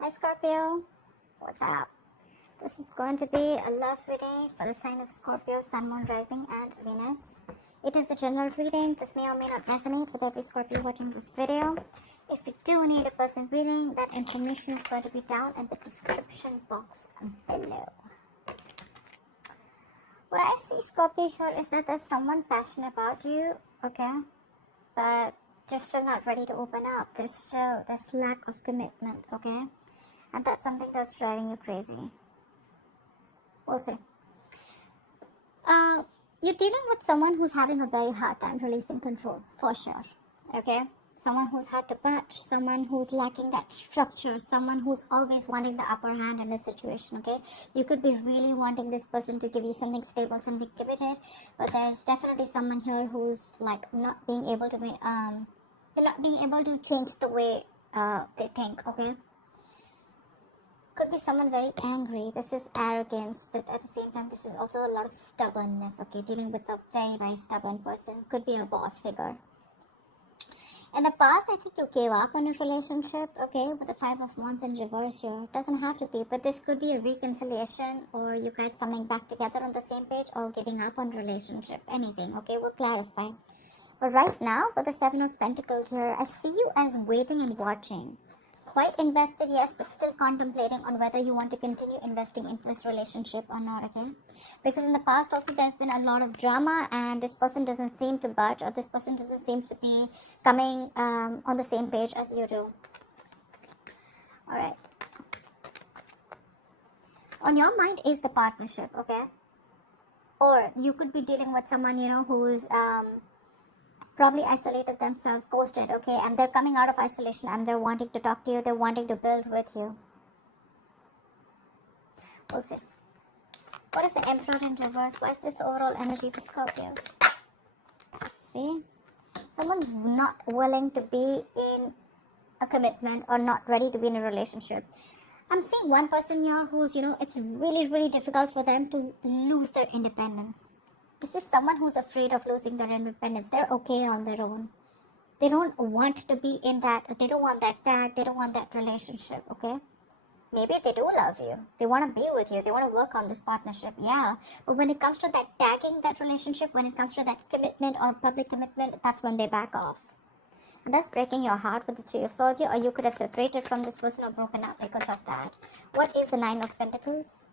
Hi Scorpio, what's up? This is going to be a love reading for the sign of Scorpio, Sun, Moon, Rising and Venus. It is a general reading. This may or may not resonate with every Scorpio watching this video. If you do need a personal reading, that information is going to be down in the description box below. What I see, Scorpio, here is that there's someone passionate about you, okay? But they're still not ready to open up. There's still this lack of commitment, okay? And that's something that's driving you crazy. We'll see. You're dealing with someone who's having a very hard time releasing control, for sure. Okay? Someone who's hard to patch, someone who's lacking that structure, someone who's always wanting the upper hand in a situation, okay? You could be really wanting this person to give you something stable, something committed, but there's definitely someone here who's like not being able to they're not being able to change the way they think, okay? Could be someone very angry. This is arrogance, but at the same time, this is also a lot of stubbornness, okay? Dealing with a very, very stubborn person. Could be a boss figure. In the past, I think you gave up on a relationship, okay? With the Five of Wands in reverse here. It doesn't have to be, but this could be a reconciliation or you guys coming back together on the same page or giving up on relationship. Anything, okay? We'll clarify. But right now, with the Seven of Pentacles here, I see you as waiting and watching. Quite invested, yes, but still contemplating on whether you want to continue investing into this relationship or not, okay? Because in the past also there's been a lot of drama and this person doesn't seem to budge or this person doesn't seem to be coming on the same page as you do. Alright. On your mind is the partnership, okay? Or you could be dealing with someone, you know, who's probably isolated themselves, ghosted, okay, and they're coming out of isolation and they're wanting to talk to you, they're wanting to build with you. We'll see. What is the Emperor in reverse? Why is this the overall energy for Scorpios? See? Someone's not willing to be in a commitment or not ready to be in a relationship. I'm seeing one person here who's, you know, it's really, really difficult for them to lose their independence. This is someone who's afraid of losing their independence. They're okay on their own. They don't want to be in that, they don't want that tag, they don't want that relationship, okay? Maybe they do love you. They want to be with you. They want to work on this partnership, yeah. But when it comes to that tagging, that relationship, when it comes to that commitment or public commitment, that's when they back off. And that's breaking your heart with the Three of Swords here, or you could have separated from this person or broken up because of that. What is the Nine of Pentacles?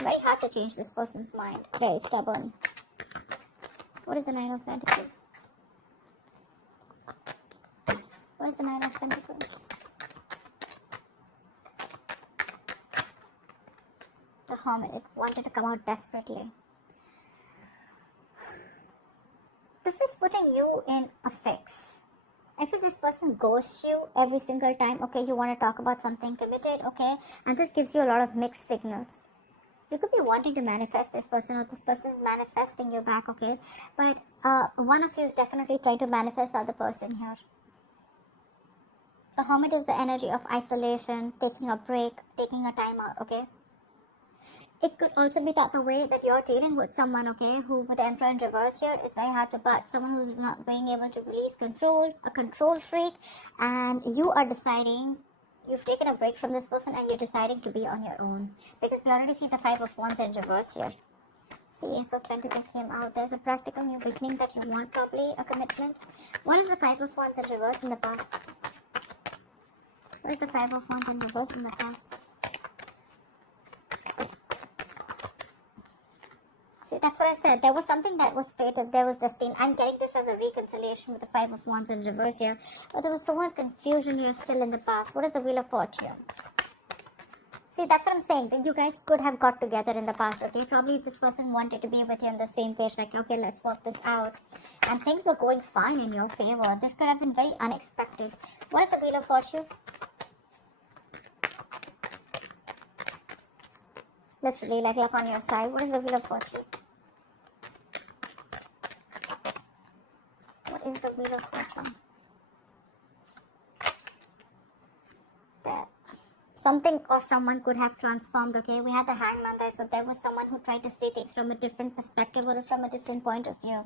Very hard to change this person's mind. Very stubborn. What is the Nine of Pentacles? What is the Nine of Pentacles? The Hermit. It wanted to come out desperately. This is putting you in a fix. I feel this person ghosts you every single time. Okay, you want to talk about something committed, okay? And this gives you a lot of mixed signals. You could be wanting to manifest this person or this person is manifesting you back, okay? But one of you is definitely trying to manifest the other person here. The Hermit is the energy of isolation, taking a break, taking a time out, okay? It could also be that the way that you're dealing with someone, okay, who with the Emperor in reverse here is very hard to budge. Someone who's not being able to release control, a control freak, and you are deciding. You've taken a break from this person and you're deciding to be on your own. Because we already see the Five of Wands in reverse here. See, Ace of Pentacles came out. There's a practical new beginning that you want, probably a commitment. What is the Five of Wands in reverse in the past? What is the Five of Wands in reverse in the past? See, that's what I said. There was something that was fated. There was destined. I'm getting this as a reconciliation with the Five of Wands in reverse here. But there was so much confusion here still in the past. What is the Wheel of Fortune? See, that's what I'm saying. That you guys could have got together in the past, okay? Probably this person wanted to be with you on the same page. Like, okay, let's work this out. And things were going fine in your favor. This could have been very unexpected. What is the Wheel of Fortune? Literally, like luck on your side. What is the Wheel of Fortune? What is the Wheel of Fortune? That something or someone could have transformed, okay? We had the Hangman there, so there was someone who tried to see things from a different perspective or from a different point of view.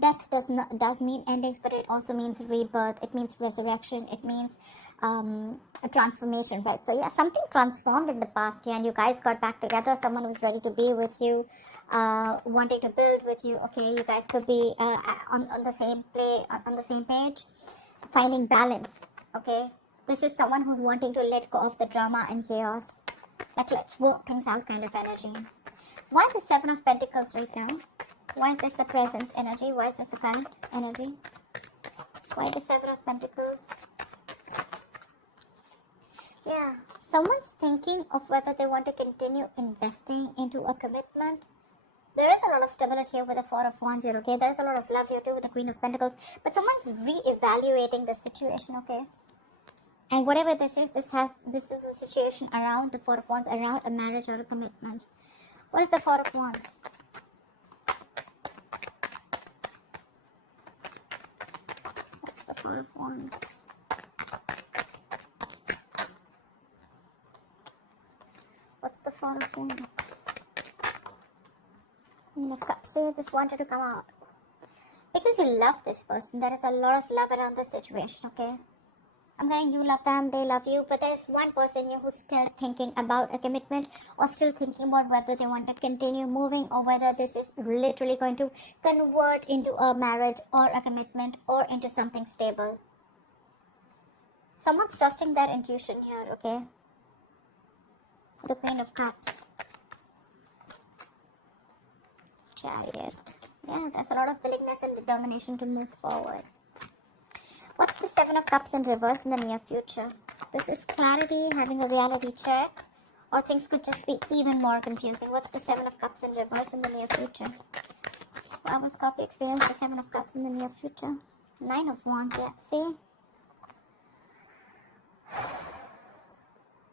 Death does mean endings, but it also means rebirth. It means resurrection. It means a transformation, right? So yeah, something transformed in the past here, and you guys got back together. Someone who's ready to be with you, wanting to build with you. Okay, you guys could be on the same on the same page, finding balance. Okay, this is someone who's wanting to let go of the drama and chaos. Like, let's work things out kind of energy. Why the Seven of Pentacles right now? Why is this the present energy? Why is this the current energy? Why the Seven of Pentacles? Yeah, someone's thinking of whether they want to continue investing into a commitment. There is a lot of stability here with the Four of Wands here, okay? There's a lot of love here too with the Queen of Pentacles. But someone's re-evaluating the situation, okay? And whatever this is a situation around the Four of Wands, around a marriage or a commitment. What is the Four of Wands? What's the Four of Wands? What's the Four of Wands? Queen of Cups. See, this wanted to come out. Because you love this person. There is a lot of love around this situation, okay? I'm saying you love them, they love you, but there's one person here who's still thinking about a commitment or still thinking about whether they want to continue moving or whether this is literally going to convert into a marriage or a commitment or into something stable. Someone's trusting their intuition here, okay? The Queen of Cups. Chariot. Yeah, there's a lot of willingness and determination to move forward. What's the Seven of Cups in reverse in the near future? This is clarity, having a reality check, or things could just be even more confusing. What's the Seven of Cups in reverse in the near future? Why will Scorpio experience the Seven of Cups in the near future? Nine of Wands, yeah. See?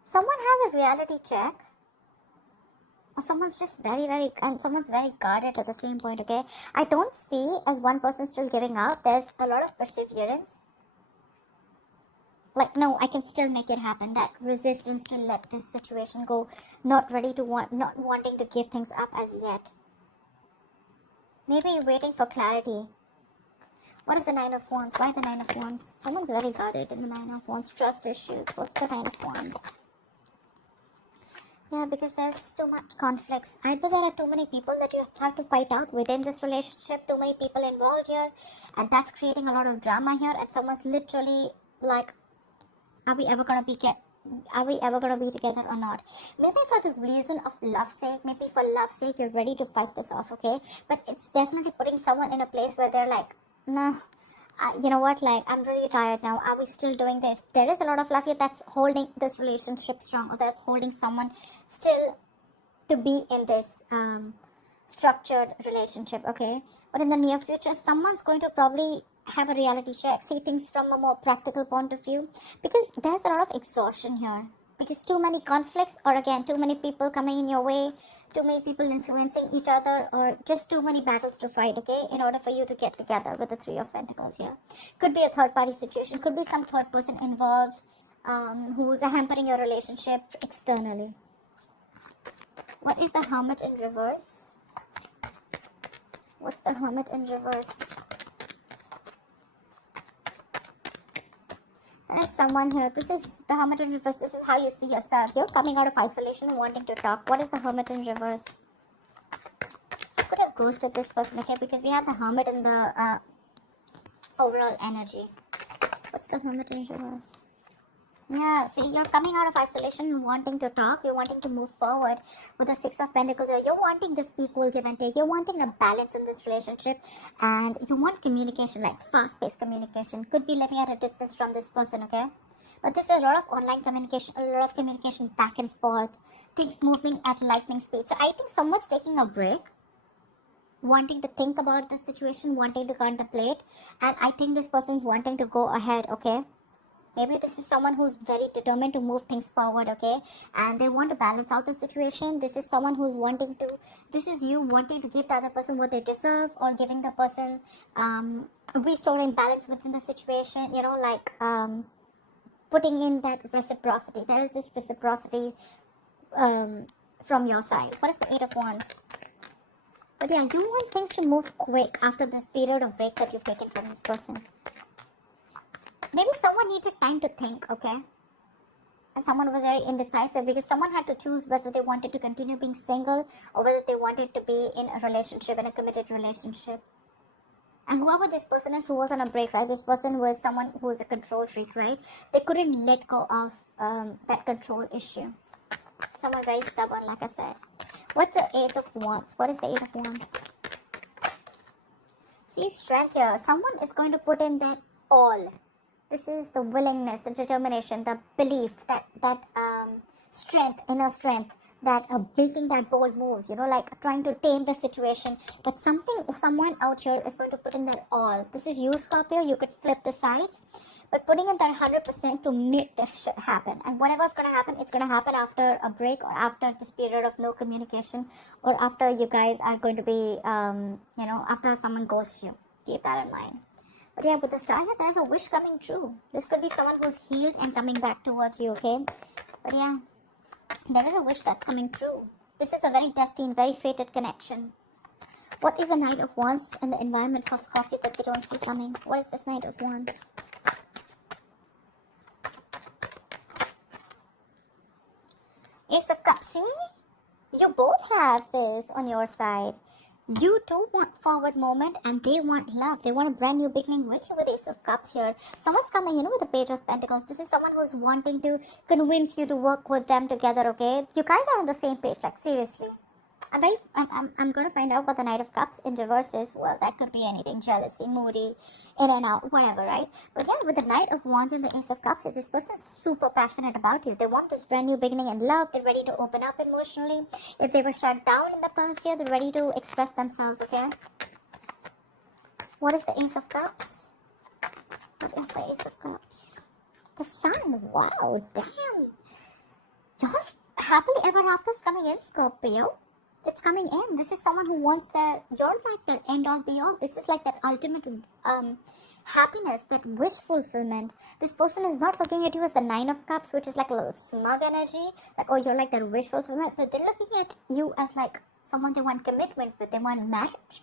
Someone has a reality check. Or someone's just someone's very guarded at the same point, okay? I don't see as one person still giving up. There's a lot of perseverance. Like, no, I can still make it happen. That resistance to let this situation go, not wanting to give things up as yet. Maybe you're waiting for clarity. What is the Nine of Wands? Why the Nine of Wands? Someone's very guarded in the Nine of Wands. Trust issues. What's the Nine of Wands? Yeah, because there's too much conflicts. Either there are too many people that you have to fight out within this relationship, too many people involved here, and that's creating a lot of drama here, and someone's literally like, are we ever gonna be together or not? Maybe for the reason of love's sake, maybe for love's sake, you're ready to fight this off, okay? But it's definitely putting someone in a place where they're like, nah, you know what, like, I'm really tired now. Are we still doing this? There is a lot of love here that's holding this relationship strong, or that's holding someone still to be in this structured relationship, okay? But in the near future, someone's going to probably have a reality check, see things from a more practical point of view, because there's a lot of exhaustion here, because too many conflicts, or again, too many people coming in your way, too many people influencing each other, or just too many battles to fight, okay, in order for you to get together with the Three of Pentacles here. Could be a third party situation, could be some third person involved who's hampering your relationship externally. What is the Hermit in reverse? What's the Hermit in reverse? There is someone here. This is the Hermit in reverse. This is how you see yourself. You're coming out of isolation and wanting to talk. What is the Hermit in reverse? You could have ghosted this person, okay? Because we have the Hermit in the overall energy. What's the Hermit in reverse? Yeah, see, you're coming out of isolation and wanting to talk. You're wanting to move forward with the Six of Pentacles. You're wanting this equal give and take. You're wanting a balance in this relationship. And you want communication, like fast-paced communication. Could be living at a distance from this person, okay? But there's a lot of online communication, a lot of communication back and forth. Things moving at lightning speed. So I think someone's taking a break, wanting to think about the situation, wanting to contemplate. And I think this person's wanting to go ahead, okay? Maybe this is someone who's very determined to move things forward, okay? And they want to balance out the situation. This is someone who's this is you wanting to give the other person what they deserve, or giving the person, restoring balance within the situation, you know, like, putting in that reciprocity. There is this reciprocity from your side. What is the Eight of Wands? But yeah, you want things to move quick after this period of break that you've taken from this person. Maybe someone needed time to think, okay? And someone was very indecisive because someone had to choose whether they wanted to continue being single or whether they wanted to be in a relationship, in a committed relationship. And whoever this person is who was on a break, right? This person was someone who was a control freak, right? They couldn't let go of that control issue. Someone very stubborn, like I said. What's the Eight of Wands? What is the Eight of Wands? See, strength here. Someone is going to put in their all. This is the willingness, the determination, the belief, that strength, inner strength, that making that bold moves, you know, like trying to tame the situation. But someone out here is going to put in their all. This is you, Scorpio. You could flip the sides, but putting in their 100% to make this shit happen. And whatever's going to happen, it's going to happen after a break or after this period of no communication, or after you guys are going to be, you know, after someone ghosts you. Keep that in mind. But yeah, with the star here, there's a wish coming true. This could be someone who's healed and coming back towards you, okay? But yeah, there is a wish that's coming true. This is a very destined, very fated connection. What is the Knight of Wands in the environment for Scorpio that they don't see coming? What is this Knight of Wands? Ace of Cups. See? You both have this on your side. You too want forward moment and they want love. They want a brand new beginning with you with Ace of Cups here. Someone's coming, you know, with the Page of Pentacles. This is someone who's wanting to convince you to work with them together, okay? You guys are on the same page, like seriously. I'm going to find out what the Knight of Cups in reverse is. Well, that could be anything. Jealousy, moody, in and out, whatever, right? But yeah, with the Knight of Wands and the Ace of Cups, this person's super passionate about you. They want this brand new beginning in love. They're ready to open up emotionally. If they were shut down in the past year, they're ready to express themselves, okay? What is the Ace of Cups? What is the Ace of Cups? The Sun. Wow, damn. Your happily ever after is coming in, Scorpio. It's coming in. This is someone who wants you're like their end all be all. This is like that ultimate happiness, that wish fulfillment. This person is not looking at you as the Nine of Cups, which is like a little smug energy, like, oh, you're like their wish fulfillment, but they're looking at you as like someone they want commitment with. They want marriage.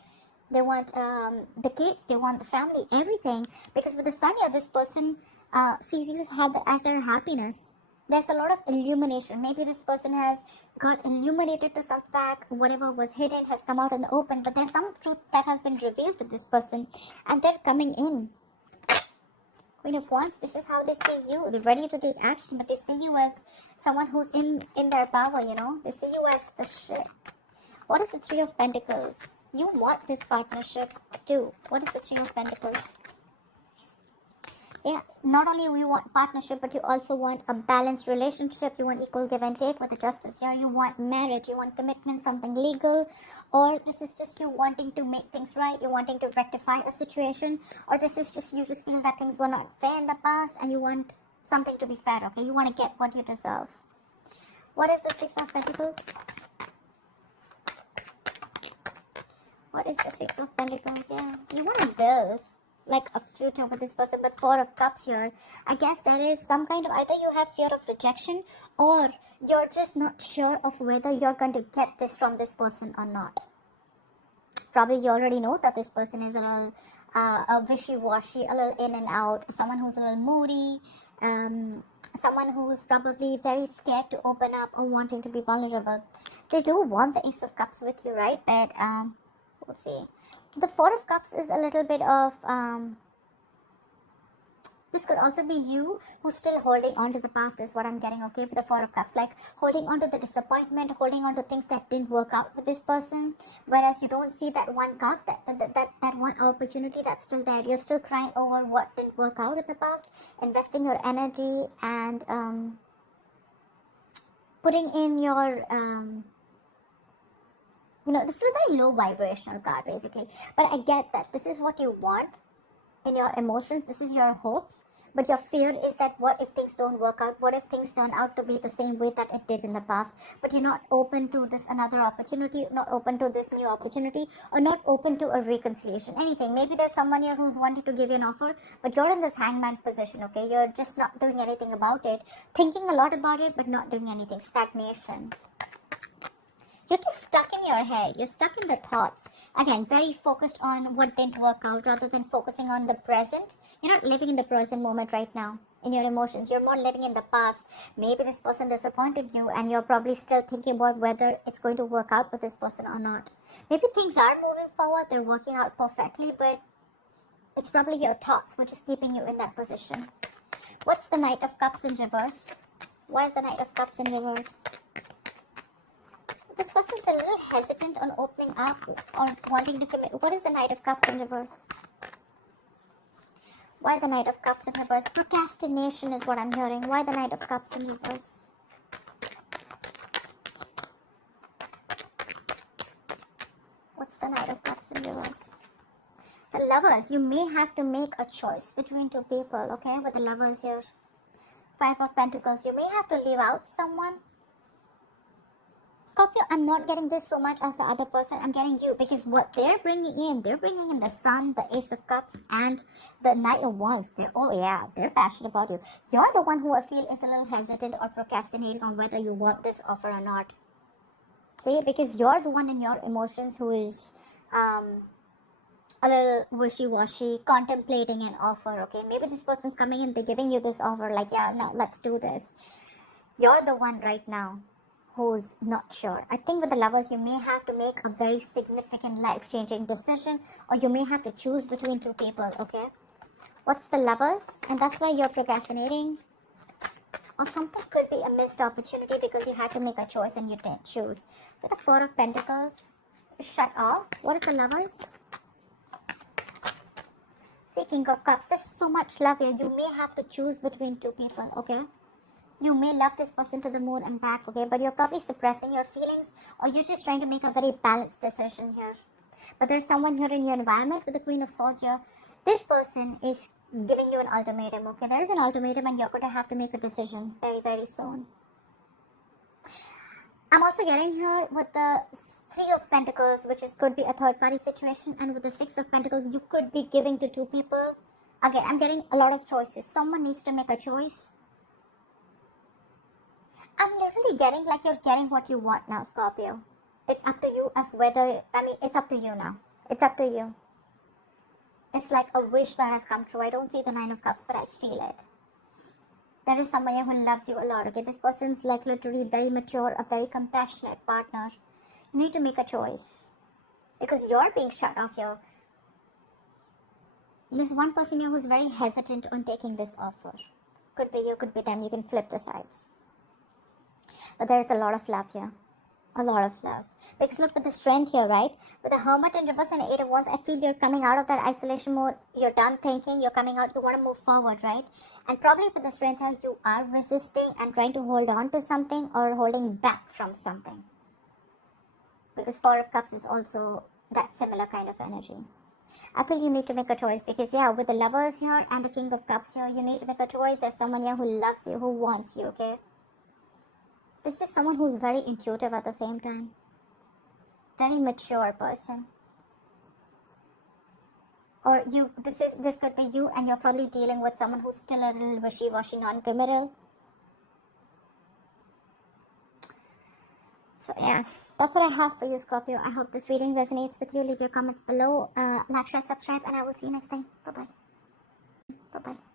They want the kids. They want the family, everything. Because with the Sun here, this person sees you as their happiness. There's a lot of illumination. Maybe this person has got illuminated to some fact. Whatever was hidden has come out in the open. But there's some truth that has been revealed to this person. And they're coming in. Queen of Wands, this is how they see you. They're ready to take action. But they see you as someone who's in their power, you know. They see you as the shit. What is the Three of Pentacles? You want this partnership too. What is the Three of Pentacles? Yeah, not only you want partnership, but you also want a balanced relationship. You want equal give and take with the Justice here. You want marriage, you want commitment, something legal, or this is just you wanting to make things right. You're wanting to rectify a situation, or this is just you just feel that things were not fair in the past and you want something to be fair, okay? You want to get what you deserve. What is the Six of Pentacles? What is the Six of Pentacles? Yeah, you want to build like a future with this person, but Four of Cups here, I guess there is some kind of, either you have fear of rejection or you're just not sure of whether you're going to get this from this person or not. Probably you already know that this person is a little wishy-washy, a little in and out, someone who's a little moody, someone who's probably very scared to open up or wanting to be vulnerable. They do want the Ace of Cups with you, right? But we'll see. The Four of Cups is a little bit of, this could also be you who's still holding on to the past is what I'm getting, okay, with the Four of Cups. Like holding on to the disappointment, holding on to things that didn't work out with this person. Whereas you don't see that one cup, that one opportunity that's still there. You're still crying over what didn't work out in the past, investing your energy and putting in your... you know, this is a very low vibrational card basically, but I get that this is what you want in your emotions, this is your hopes, but your fear is that what if things don't work out, what if things turn out to be the same way that it did in the past, but you're not open to this another opportunity, not open to this new opportunity, or not open to a reconciliation, anything. Maybe there's someone here who's wanting to give you an offer, but you're in this hangman position, okay, you're just not doing anything about it, thinking a lot about it, but not doing anything, stagnation. You're just stuck in your head. You're stuck in the thoughts. Again, very focused on what didn't work out rather than focusing on the present. You're not living in the present moment right now in your emotions. You're more living in the past. Maybe this person disappointed you and you're probably still thinking about whether it's going to work out with this person or not. Maybe things are moving forward. They're working out perfectly, but it's probably your thoughts which is keeping you in that position. What's the Knight of Cups in reverse? Why is the Knight of Cups in reverse? This person's a little hesitant on opening up or wanting to commit. What is the Knight of Cups in reverse? Why the Knight of Cups in reverse? Procrastination is what I'm hearing. Why the Knight of Cups in reverse? What's the Knight of Cups in reverse? The Lovers, you may have to make a choice between two people, okay? With the Lovers here. Five of Pentacles, you may have to leave out someone. Scorpio, I'm not getting this so much as the other person. I'm getting you because what they're bringing in the Sun, the Ace of Cups, and the Knight of Wands. They're passionate about you. You're the one who I feel is a little hesitant or procrastinating on whether you want this offer or not. See, because you're the one in your emotions who is a little wishy-washy, contemplating an offer, okay? Maybe this person's coming in, they're giving you this offer, like, yeah, no, let's do this. You're the one right now who's not sure. I think with the Lovers, you may have to make a very significant life-changing decision, or you may have to choose between two people, okay? What's the Lovers? And that's why you're procrastinating. Or something could be a missed opportunity because you had to make a choice and you didn't choose. With the Four of Pentacles, shut off. What is the Lovers? See, King of Cups. There's so much love here. You may have to choose between two people, okay? You may love this person to the moon and back, okay? But you're probably suppressing your feelings, or you're just trying to make a very balanced decision here. But there's someone here in your environment with the Queen of Swords here. This person is giving you an ultimatum, okay? There is an ultimatum and you're going to have to make a decision very, very soon. I'm also getting here with the Three of Pentacles, which could be a third-party situation, and with the Six of Pentacles, you could be giving to two people. Again, I'm getting a lot of choices. Someone needs to make a choice. I'm literally getting like you're getting what you want now, Scorpio. It's up to you of whether, it's up to you now. It's up to you. It's like a wish that has come true. I don't see the Nine of Cups, but I feel it. There is someone here who loves you a lot, okay? This person's like literally very mature, a very compassionate partner. You need to make a choice. Because you're being shut off here. There's one person here who's very hesitant on taking this offer. Could be you, could be them. You can flip the sides. But there is a lot of love here. A lot of love. Because look at the strength here, right? With the Hermit in reverse and the Eight of Wands, I feel you're coming out of that isolation mode. You're done thinking. You're coming out. You want to move forward, right? And probably with the strength here, you are resisting and trying to hold on to something or holding back from something. Because Four of Cups is also that similar kind of energy. I feel you need to make a choice because, yeah, with the Lovers here and the King of Cups here, you need to make a choice. There's someone here who loves you, who wants you, okay? This is someone who's very intuitive at the same time. Very mature person. Or this could be you and you're probably dealing with someone who's still a little wishy-washy, non-committal. So yeah, that's what I have for you, Scorpio. I hope this reading resonates with you. Leave your comments below. Like, share, subscribe, and I will see you next time. Bye-bye. Bye-bye.